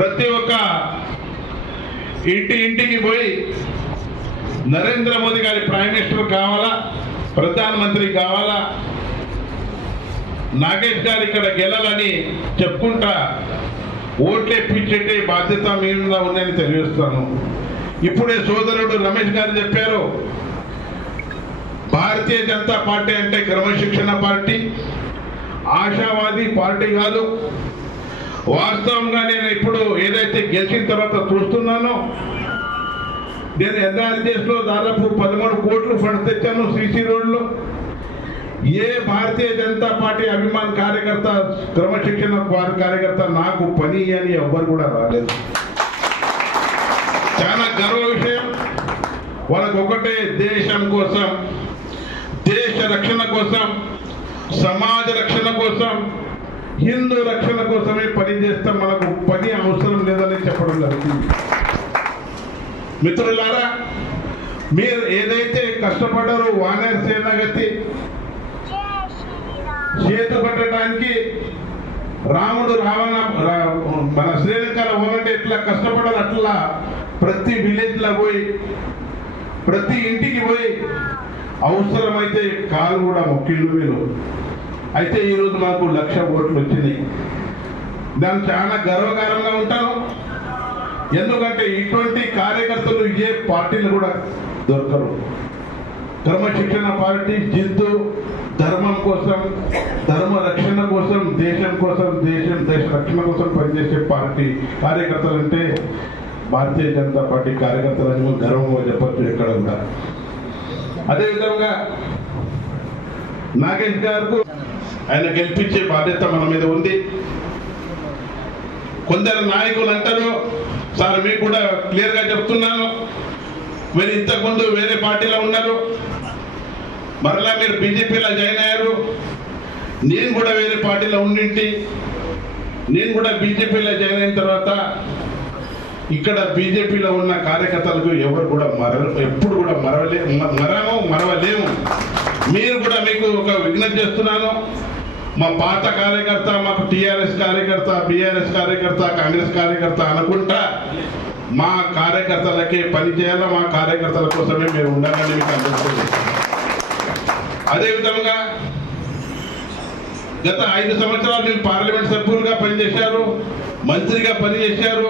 ప్రతి ఒక్క ఇంటి ఇంటికి పోయి నరేంద్ర మోదీ గారి ప్రైమ్ మినిస్టర్ కావాలా? ప్రధానమంత్రి కావాలా? నాగేష్ గారు ఇక్కడ గెలాలని చెప్పుకుంటా ఓట్లే పిచ్చేటే బాధ్యత మీ మీద ఉందని తెలియజేస్తాను. ఇప్పుడే సోదరుడు రమేష్ గారు చెప్పారు భారతీయ జనతా పార్టీ అంటే క్రమశిక్షణ పార్టీ ఆశావాది పార్టీ కాదు. వాస్తవంగా నేను ఇప్పుడు ఏదైతే గెలిచిన తర్వాత చూస్తున్నానో నేను ఎన్ఆర్జీఎస్లో దాదాపు పదమూడు కోట్లు ఫండ్స్ తెచ్చాను సిసి రోడ్లో. ఏ భారతీయ జనతా పార్టీ అభిమాన్ కార్యకర్త క్రమశిక్షణ వారి కార్యకర్త నాకు పని అని ఎవ్వరు కూడా రాలేదు. చాలా గర్వ విషయం. వాళ్ళకు ఒకటే దేశం కోసం దేశ రక్షణ కోసం సమాజ రక్షణ కోసం హిందూ రక్షణ కోసమే పని చేస్తాం మనకు పని అవసరం లేదని చెప్పడం జరుగుతుంది. మిత్రులారా మీరు ఏదైతే కష్టపడ్డారో వానర్ సేనాగతి చేతు పట్టడానికి రాముడు రావణ రా- మన శ్రీలంకలో ఉన్నట్టు ఎట్లా కష్టపడాలి అట్లా ప్రతి విలేజ్లో పోయి ప్రతి ఇంటికి పోయి అవసరమైతే కాలు కూడా మొక్కిళ్ళు మీరు అయితే ఈరోజు మాకు లక్ష ఓట్లు వచ్చినాయి. దాన్ని చాలా గర్వకారంగా ఉంటాను. ఎందుకంటే ఇటువంటి కార్యకర్తలు ఏ పార్టీలు కూడా దొరకరు. క్రమశిక్షణ పార్టీ జిద్దు ధర్మం కోసం ధర్మ రక్షణ కోసం దేశం కోసం దేశం దేశ రక్షణ కోసం పనిచేసే పార్టీ కార్యకర్తలు అంటే భారతీయ జనతా పార్టీ కార్యకర్తలని అని గర్వంగా చెప్పచ్చు ఎక్కడ కూడా. అదేవిధంగా నాగేష్ గారు ఆయన గెలిపించే బాధ్యత మన మీద ఉంది. కొందరు నాయకులు అంటారు సార్ మీకు కూడా క్లియర్గా చెప్తున్నాను. మీరు ఇంతకుముందు వేరే పార్టీలో ఉన్నారు. మరలా మీరు బీజేపీలో జాయిన్ అయ్యారు. నేను కూడా వేరే పార్టీలో ఉండింటి. నేను కూడా బీజేపీలో జాయిన్ అయిన తర్వాత ఇక్కడ బీజేపీలో ఉన్న కార్యకర్తలకు ఎవరు కూడా మర ఎప్పుడు కూడా మరవలే మరము మరవలేము. మీరు కూడా మీకు ఒక విజ్ఞప్తి చేస్తున్నాను. మా పాత కార్యకర్త మాకు టిఆర్ఎస్ కార్యకర్త బిఆర్ఎస్ కార్యకర్త కాంగ్రెస్ కార్యకర్త అనుకుంటా మా కార్యకర్తలకే పనిచేయాల మా కార్యకర్తల కోసమే మేము ఉండాలని మీకు అనిపిస్తుంది అదేవిధంగా గత ఐదు సంవత్సరాలు మీరు పార్లమెంట్ సభ్యులుగా పనిచేశారు మంత్రిగా పనిచేశారు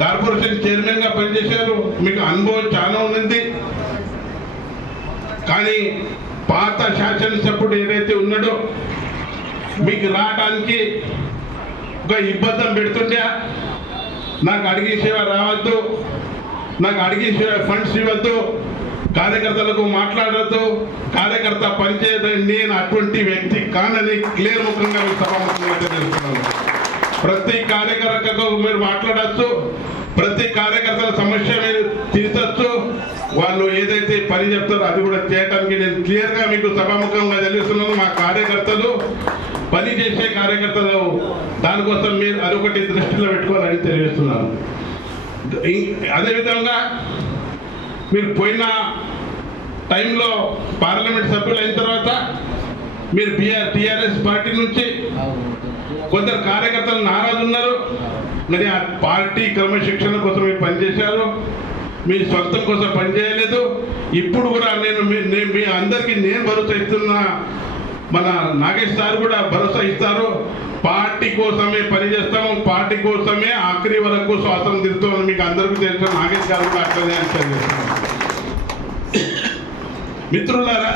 కార్పొరేషన్ చైర్మన్గా పనిచేశారు. మీకు అనుభవం చాలా ఉంది కానీ పాత శాసనసభ్యుడు ఏదైతే ఉన్నాడో మీకు రావడానికి ఒక ఇబ్బంది పెడుతుండే నాకు అడిగి సేవ రావద్దు నాకు అడిగి సేవ ఫండ్స్ ఇవ్వద్దు కార్యకర్తలకు మాట్లాడద్దు కార్యకర్త పనిచేయదు నేను అటువంటి వ్యక్తి కానని క్లియర్ ముఖంగా మీ సభాముఖంగా తెలుస్తున్నాను ప్రతి కార్యకర్తకు మీరు మాట్లాడచ్చు ప్రతి కార్యకర్తల సమస్య మీరు తీర్చచ్చు వాళ్ళు ఏదైతే పని చెప్తారో అది కూడా చేయడానికి నేను క్లియర్గా మీకు సభాముఖంగా తెలుస్తున్నాను. మా కార్యకర్తలు పని చేసే కార్యకర్తలు దానికోసం మీరు అదొకటి దృష్టిలో పెట్టుకోవాలని తెలియజేస్తున్నాను. అదేవిధంగా మీరు పోయిన టైంలో పార్లమెంట్ సభ్యులు అయిన తర్వాత మీరు బిఆర్ టీఆర్ఎస్ పార్టీ నుంచి కొందరు కార్యకర్తలు నారాజు ఉన్నారు. మరి ఆ పార్టీ క్రమశిక్షణ కోసం మీరు పనిచేశారు. మీ సొంతం కోసం పనిచేయలేదు. ఇప్పుడు కూడా నేను మీ- నేను మీ అందరికీ నేను భరోసా ఇస్తున్నా. మన నాగేష్ సార్ కూడా భరోసా ఇస్తారు. పార్టీ కోసమే పనిచేస్తాము పార్టీ కోసమే ఆఖరి వరకు శ్వాసం తీరుతామని మీకు అందరికీ తెలుసు నాగేష్ గారు కూడా అట్లనే అని మిత్రులారా